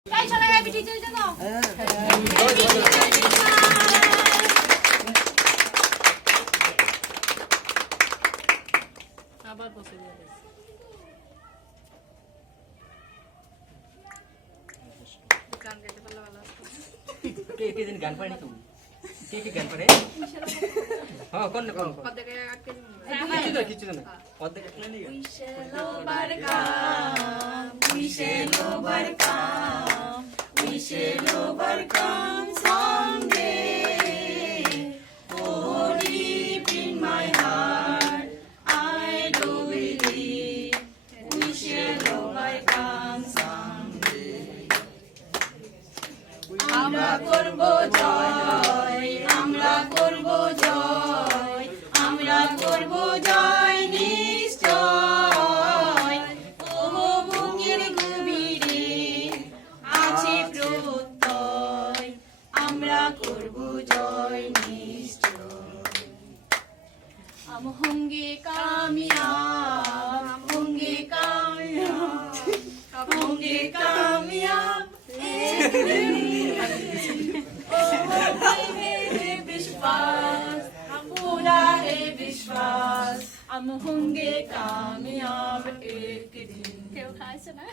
আবার বসে যাবে। গান গাইতে পারলে ভালো হতো। কে কে দিন গান পারে তুমি? কে কে গান পারে? হ্যাঁ কোন কোন? পদ্মকে আটকে দিন। কিছু না। পদ্মকে আটকে নেই। We shall overcome someday. Oh, deep in my heart, I do believe we shall overcome someday. আমরা করব জয়, আমরা করব জয়, আমরা করব জয় নিশ্চয়। ওহো বুকের গভীরে আছে প্রত্যয়, আমরা করব জয় নিশ্চয়। हम होंगे कामयाब, होंगे कामयाब, होंगे कामयाब एक दिन। है विश्वास, पूरा है विश्वास, हम होंगे कामयाब एक दिन। কেউ খাইছে না?